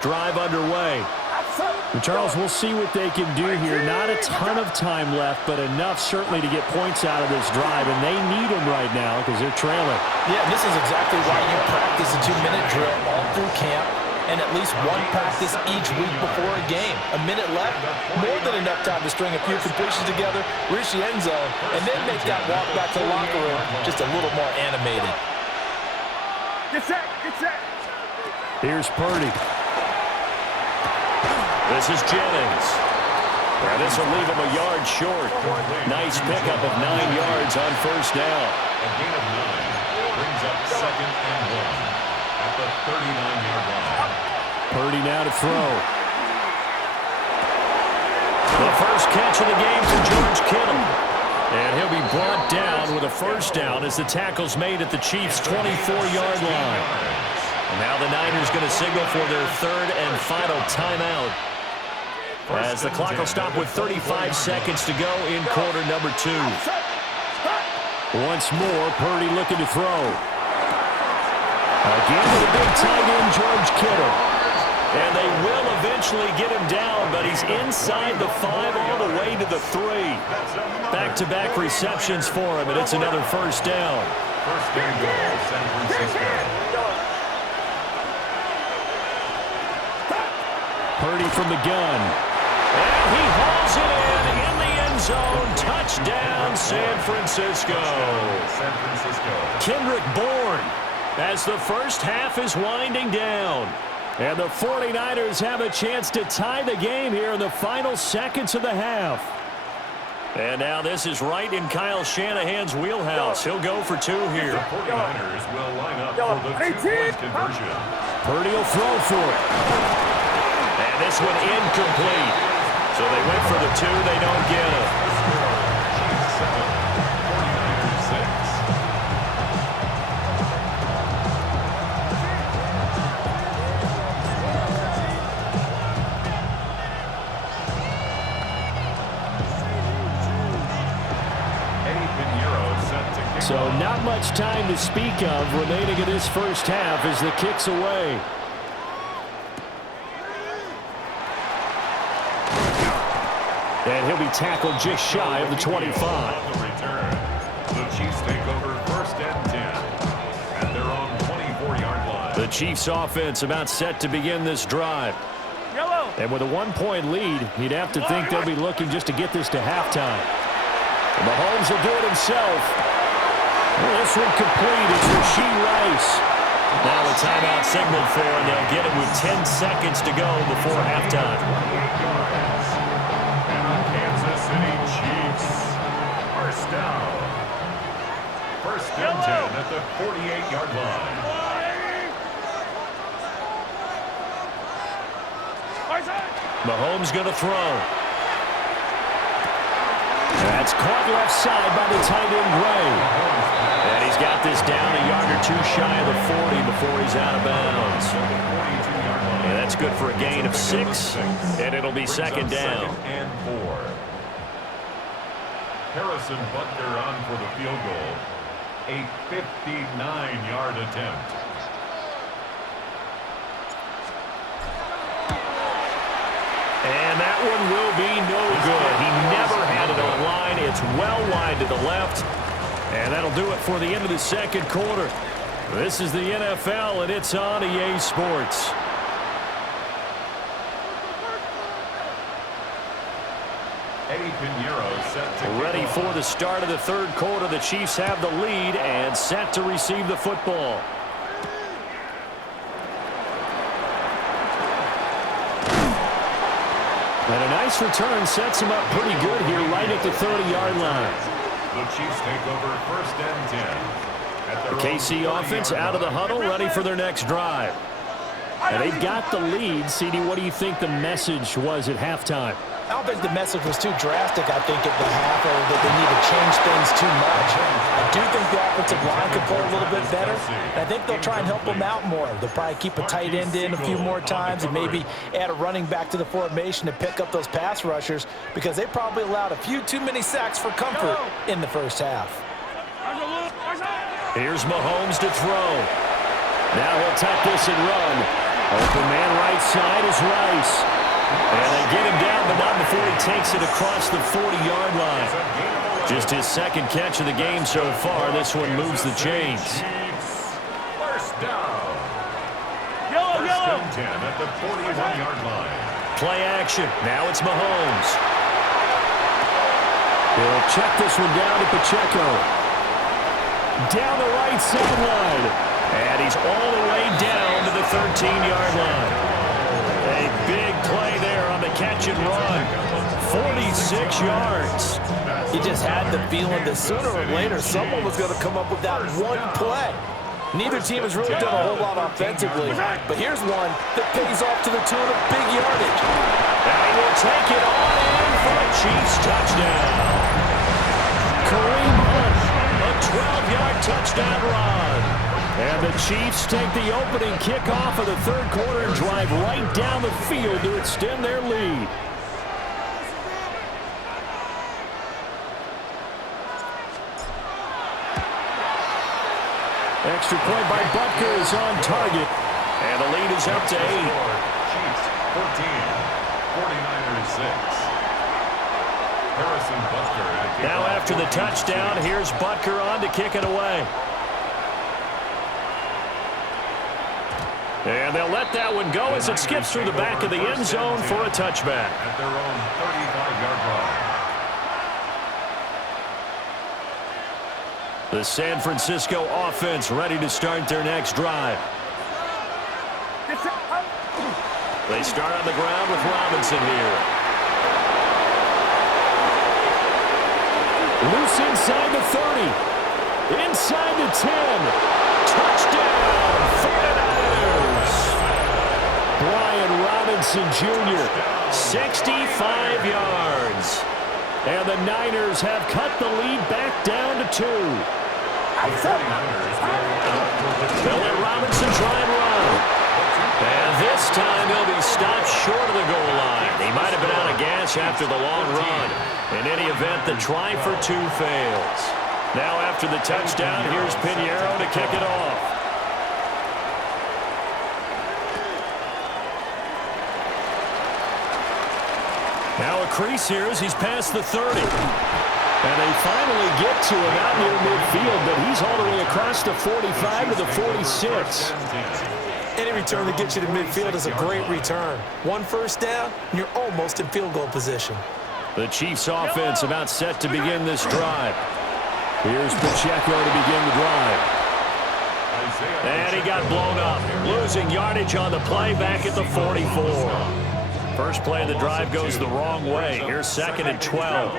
Drive underway. And Charles, we'll see what they can do here. Not a ton of time left, but enough certainly to get points out of this drive, and they need them right now because they're trailing. Yeah, this is exactly why you practice a 2-minute drill all through camp and at least one practice each week before a game. A minute left, more than enough time to string a few completions together, reach the end zone, and then make that walk back to the locker room just a little more animated. Get set, get set. Here's Purdy. This is Jennings. Now this will leave him a yard short. Nice pickup of 9 yards on first down. A gain of 9 brings up 2nd and 1 at the 39-yard line. Purdy now to throw. The first catch of the game to George Kittle. And he'll be brought down with a first down as the tackle's made at the Chiefs' 24-yard line. And now the Niners going to signal for their 3rd and final timeout, as the clock will stop with 35 seconds to go in quarter number 2. Once more, Purdy looking to throw. Again to the big tight end, George Kittle. And they will eventually get him down, but he's inside the 5 all the way to the 3. Back-to-back receptions for him, and it's another first down. First and goal, San Francisco. Purdy from the gun. And he hauls it in the end zone. Touchdown, San Francisco. San Francisco. Kendrick Bourne as the first half is winding down. And the 49ers have a chance to tie the game here in the final seconds of the half. And now this is right in Kyle Shanahan's wheelhouse. He'll go for 2 here. The 49ers will line up for the 2-point conversion. Purdy will throw for it. And this one incomplete. So they went for the 2. They don't get it. Chiefs 7, 49ers 6. So not much time to speak of remaining in this first half as the kick's away. And he'll be tackled just shy of the 25. On the return, the Chiefs take over 1st and 10 at their own 24-yard line. The Chiefs offense about set to begin this drive. Yellow. And with a 1-point lead, you'd have to think they'll be looking just to get this to halftime. And Mahomes will do it himself. Well, this one complete. It's Rashee Rice. Now a timeout signaled for, and they'll get it with 10 seconds to go before halftime. Kansas City Chiefs are down. 1st and 10 at the 48-yard line. Mahomes going to throw. That's caught left side by the tight end, Gray. And he's got this down a yard or 2 shy of the 40 before he's out of bounds. And that's good for a gain of 6, and it'll be 2nd down. 2nd and 4. Harrison Butker on for the field goal. A 59-yard attempt. And that one will be no good. He never had it on line. It's well wide to the left. And that'll do it for the end of the 2nd quarter. This is the NFL, and it's on EA Sports. Eddie Pinheiro set to Ready for the start of the 3rd quarter. The Chiefs have the lead and set to receive the football. And a nice return sets him up pretty good here right at the 30-yard line. The Chiefs take over 1st and 10. The KC offense out of the huddle, ready for their next drive. And they've got the lead. CD, what do you think the message was at halftime? I don't think the message was too drastic, I think, at the half, or that they need to change things too much. I do think the offensive line could play a little bit better. And I think they'll try and help them out more. They'll probably keep a tight end in a few more times and maybe add a running back to the formation to pick up those pass rushers, because they probably allowed a few too many sacks for comfort in the first half. Here's Mahomes to throw. Now he'll tuck this and run. Open man right side is Rice. And they get him down, but not before he takes it across the 40-yard line. Just his second catch of the game so far. This one moves the chains. First down. Yellow, First yellow. and 10 at the 41-yard line. Play action. Now it's Mahomes. He'll check this one down to Pacheco. Down the right sideline. And he's all the way down to the 13-yard line. A big play there on the catch and run. 46 yards. You just had the feeling that sooner or later someone was going to come up with that one play. Neither team has really done a whole lot offensively, but here's one that pays off to the tune of big yardage. And he will take it on in for a Chiefs touchdown. Kareem Hunt, a 12-yard touchdown run. And the Chiefs take the opening kickoff of the third quarter and drive right down the field to extend their lead. Extra point by Butker is on target. And the lead is up to 8. Chiefs 14, 49ers 6. Harrison Butker. Now after the touchdown, here's Butker on to kick it away. And they'll let that one go as it skips through the back of the end zone for a touchback. At their own 35-yard line. The San Francisco offense ready to start their next drive. They start on the ground with Robinson here. Loose inside the 30. Inside the 10. Touchdown, 49ers. Brian Robinson Jr., 65 yards. And the Niners have cut the lead back down to 2. They'll let Robinson try and run. And this time he'll be stopped short of the goal line. He might have been out of gas after the long run. In any event, the try for 2 fails. Now after the touchdown, here's Pinheiro to kick it off. Now a crease here as he's past the 30. And they finally get to him out near midfield, but he's all the way across the 45 to the 46. Any return that gets you to midfield is a great return. 1 first down, and you're almost in field goal position. The Chiefs offense about set to begin this drive. Here's Pacheco to begin the drive. And he got blown up, losing yardage on the play back at the 44. First play of the drive goes the wrong way. Here's 2nd and 12.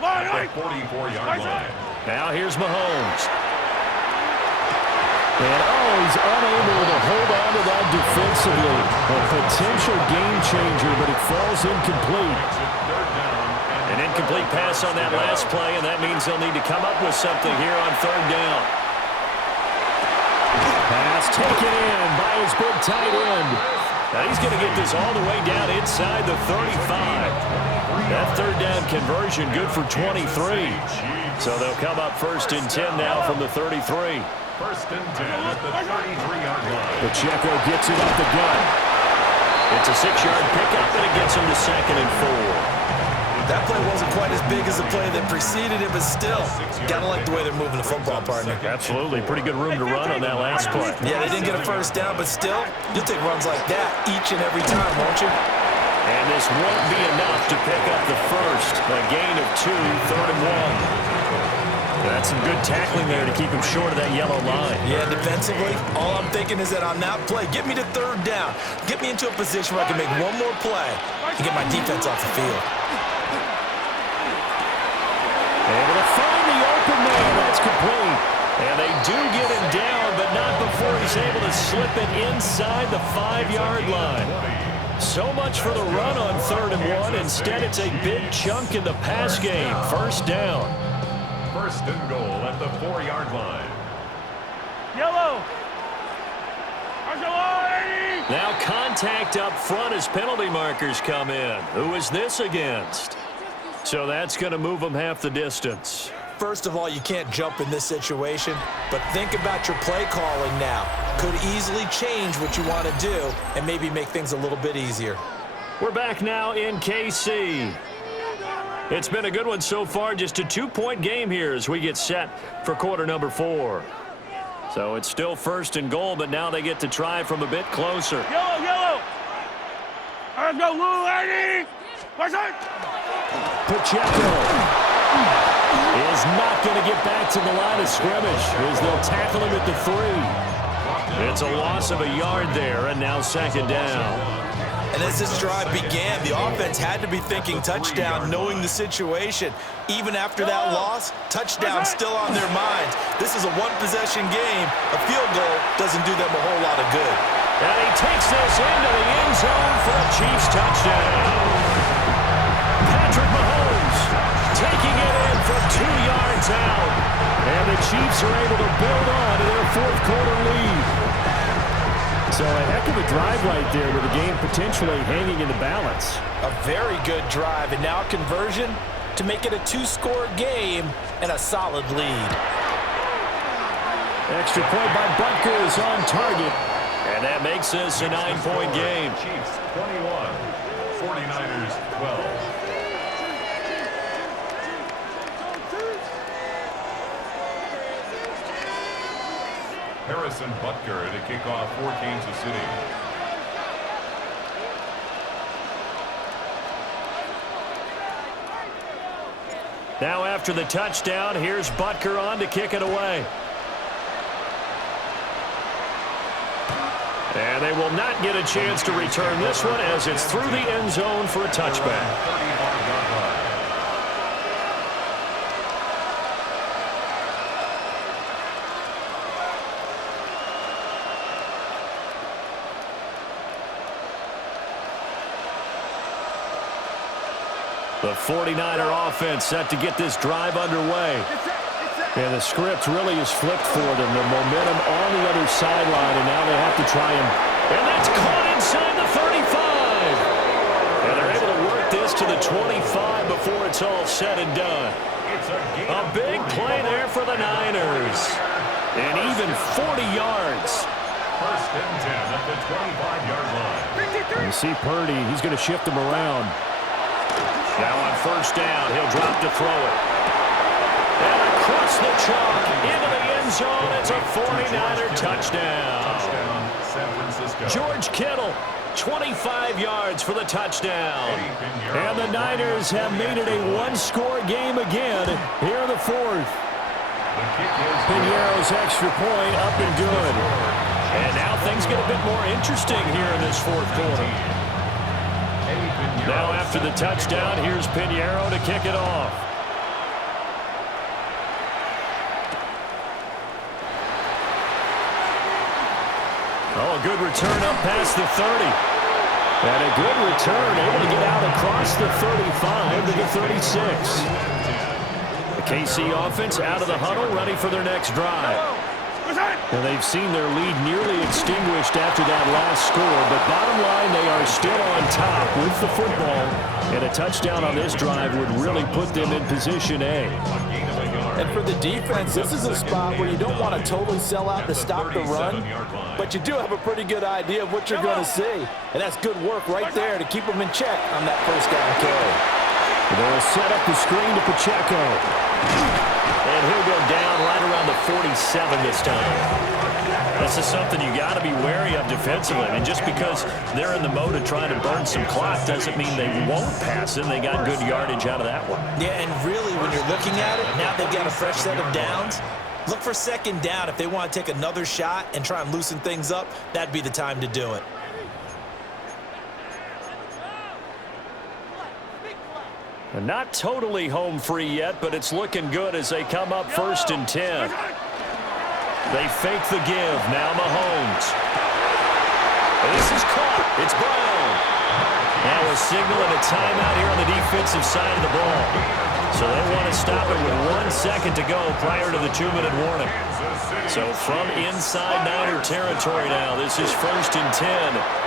At the 44-yard line. Now here's Mahomes. And he's unable to hold on to that defensively. A potential game changer, but it falls incomplete. An incomplete pass on that last play, and that means they'll need to come up with something here on 3rd down. Pass taken in by his big tight end. Now he's going to get this all the way down inside the 35. That 3rd down conversion good for 23. So they'll come up 1st and 10 now from the 33. 1st and 10 at the 33-yard line. Pacheco gets it up the gut. It's a 6-yard pickup, and it gets him to 2nd and 4. That play wasn't quite as big as the play that preceded it, but still, gotta like the way they're moving the football, partner. Absolutely. Pretty good room to run on that last play. Yeah, they didn't get a first down, but still, you'll take runs like that each and every time, won't you? And this won't be enough to pick up the first. A gain of 2, 3rd and 1. That's some good tackling there to keep him short of that yellow line. Yeah, defensively, all I'm thinking is that on that play, get me to 3rd down. Get me into a position where I can make one more play and get my defense off the field. Able to find the open man. That's complete. And they do get him down, but not before he's able to slip it inside the 5-yard line. So much for the run on 3rd and 1. Instead, it's a big chunk in the pass game. 1st down. 1st and goal at the 4-yard line. Yellow. Now contact up front as penalty markers come in. Who is this against? So that's going to move them half the distance. first of all, you can't jump in this situation, but think about your play calling now. Could easily change what you want to do and maybe make things a little bit easier. We're back now in KC. It's been a good one so far, just a 2-point game here as we get set for quarter number 4. So it's still first and goal, but now they get to try from a bit closer. Yellow, yellow. Let's go, Lou, Eddie. Where's it? Pacheco is not going to get back to the line of scrimmage as they'll tackle him at the 3. It's a loss of a yard there, and now second down. And as this drive began, the offense had to be thinking touchdown, knowing the situation. Even after that loss, touchdown still on their minds. This is a one-possession game. A field goal doesn't do them a whole lot of good. And he takes this into the end zone for a Chiefs touchdown. Patrick Mahomes taking it in from 2 yards out. And the Chiefs are able to build on to their fourth-quarter lead. So a heck of a drive right there with the game potentially hanging in the balance. A very good drive, and now conversion to make it a 2-score game and a solid lead. Extra point by Butker is on target. And that makes this a 9-point game. Chiefs 21, 49ers 12. Harrison Butker to kick off for Kansas City. Now after the touchdown, here's Butker on to kick it away. And they will not get a chance to return this one as it's through the end zone for a touchback. The 49er offense set to get this drive underway. And the script really is flipped for them. The momentum on the other sideline, and now they have to try and that's caught inside the 35. And they're able to work this to the 25 before it's all said and done. A big play there for the Niners. And even 40 yards. First and 10 at the 25-yard line. You see Purdy, he's going to shift them around. Now on first down, he'll drop to throw it. And across the chalk, into the end zone, it's a 49er touchdown. Touchdown, San Francisco. George Kittle, 25 yards for the touchdown. And the Niners have made it a one-score game again here in the fourth. Piñeiro's extra point up and good. And now things get a bit more interesting here in this fourth quarter. Now after the touchdown, here's Piñeiro to kick it off. Oh, a good return up past the 30. And a good return, able to get out across the 35 to the 36. The KC offense out of the huddle, ready for their next drive. And they've seen their lead nearly extinguished after that last score, but bottom line, they are still on top with the football, and a touchdown on this drive would really put them in position A. And for the defense, this is a spot where you don't want to totally sell out to stop the run, but you do have a pretty good idea of what you're going to see, and that's good work right there to keep them in check on that first down carry. They'll set up the screen to Pacheco. And he'll go down right around the 47 this time. This is something you got to be wary of defensively. I mean, just because they're in the mode of trying to burn some clock doesn't mean they won't pass it. They got good yardage out of that one. Yeah, and really, when you're looking at it, now they've got a fresh set of downs. Look for second down. If they want to take another shot and try and loosen things up, that'd be the time to do it. Not totally home free yet, but it's looking good as they come up first and 10. They fake the give. Now Mahomes. This is caught. It's Brown. Now a signal and a timeout here on the defensive side of the ball. So they want to stop it with 1 second to go prior to the 2-minute warning. So from inside Niner territory now, this is first and 10.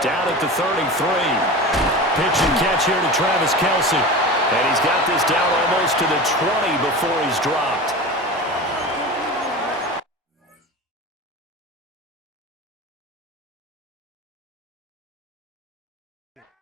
Down at the 33. Pitch and catch here to Travis Kelce. And he's got this down almost to the 20 before he's dropped.